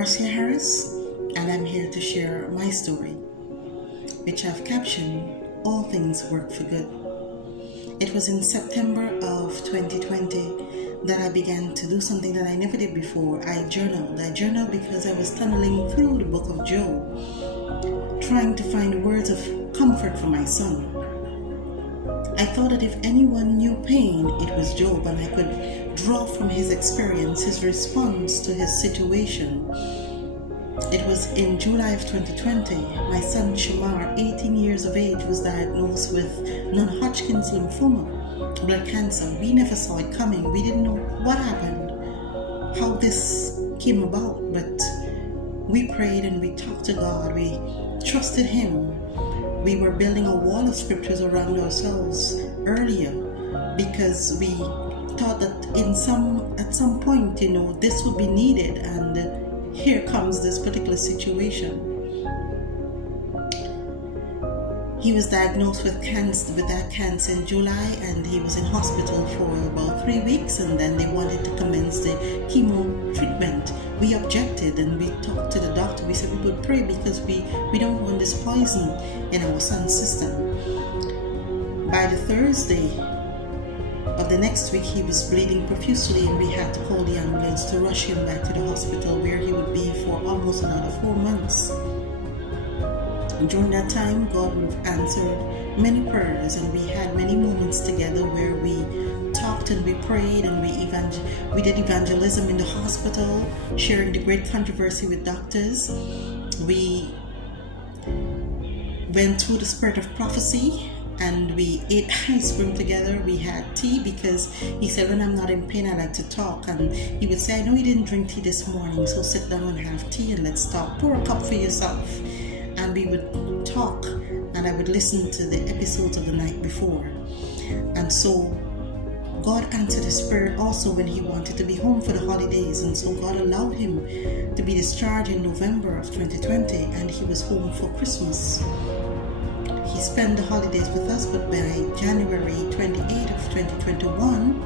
Marcia Harris, and I'm here to share my story, which I've captioned, All Things Work for Good. It was in September of 2020 that I began to do something that I never did before. I journaled because I was tunneling through the book of Job, trying to find words of comfort for my son. I thought that if anyone knew pain, it was Job, and I could draw from his experience, his response to his situation. It was in July of 2020, my son Shamar, 18 years of age, was diagnosed with non-Hodgkin's lymphoma, blood cancer. We never saw it coming. We didn't know what happened, how this came about, but we prayed and we talked to God. We trusted Him. We were building a wall of scriptures around ourselves earlier because we thought that at some point, this would be needed, and here comes this particular situation. He was diagnosed with that cancer in July, and he was in hospital for about 3 weeks, and then they wanted to commence the chemo treatment. We objected and we talked to the doctor. We said we would pray because we don't want this poison in our son's system. By the Thursday of the next week, he was bleeding profusely, and we had to call the ambulance to rush him back to the hospital, where he would be for almost another 4 months. And during that time, God would have answered many prayers, and we had many moments together where we talked and we prayed, and we did evangelism in the hospital, sharing the great controversy with doctors. We went through the spirit of prophecy, and we ate ice cream together. We had tea because he said, when I'm not in pain, I like to talk. And he would say, I know you didn't drink tea this morning, so sit down and have tea and let's talk. Pour a cup for yourself. And we would talk, and I would listen to the episodes of the night before. And so God answered his prayer also when he wanted to be home for the holidays. And so God allowed him to be discharged in November of 2020, and he was home for Christmas. He spent the holidays with us, but by January 28th of 2021,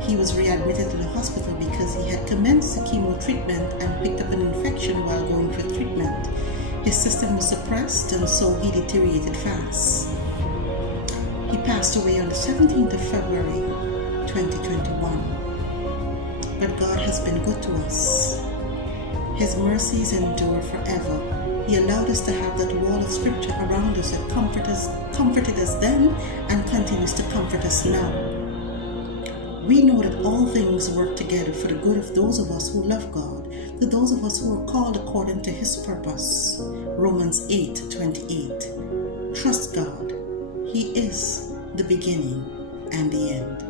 he was readmitted to the hospital because he had commenced the chemo treatment and picked up an infection while going for treatment. His system was suppressed, and so he deteriorated fast. He passed away on the 17th of February 2021. But God has been good to us. His mercies endure forever. He allowed us to have that wall of scripture around us that comforted us then and continues to comfort us now. We know that all things work together for the good of those of us who love God, to those of us who are called according to His purpose. Romans 8:28. Trust God. He is the beginning and the end.